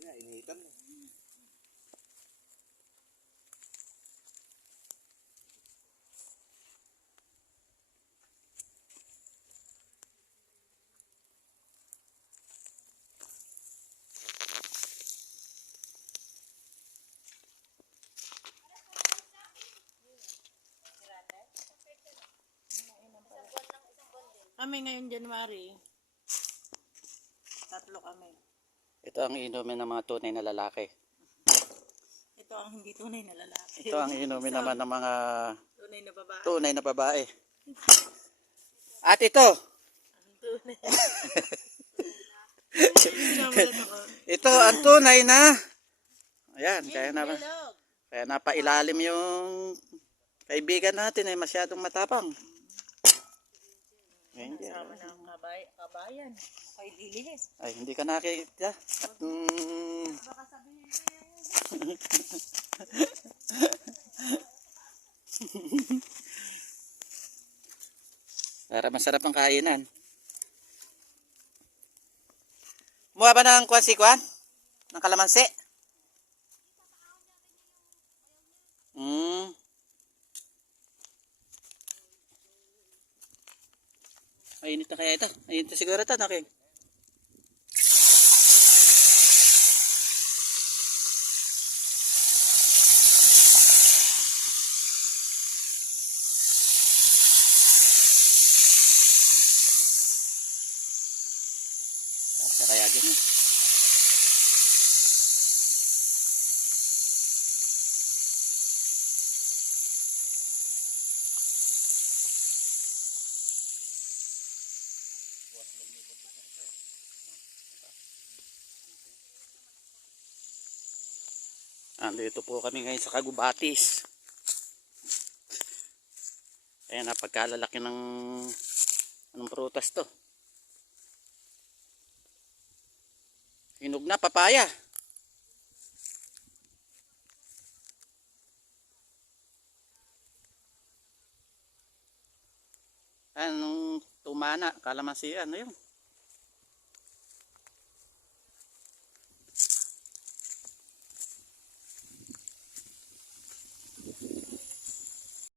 Initan. Kami ngayon January. 3 kami. Ito ang inumin ng mga tunay na lalaki. Ito ang hindi tunay na lalaki. Ito ang inumin naman ng mga tunay na babae. tunay na babae. At ito. Tunay. Ito ang tunay na. Ayan, kaya napailalim yung kaibigan natin ay masyadong matapang. Kasama ng kabayan. Ay, lilihis. Ay, hindi ka nakikita. Baka sabihin ko Para masarap ang kainan. Muha ba ng kwan? Ng kalamansi? Mainit na kaya ito? Mainit na siguro ito, naking. Kaya din. Andito po kami ngayon sa Cagubatis. Ayan, napagkalalaki ng anong prutas to. Hinog na papaya. Anong tumana, kalamansi, ano yun?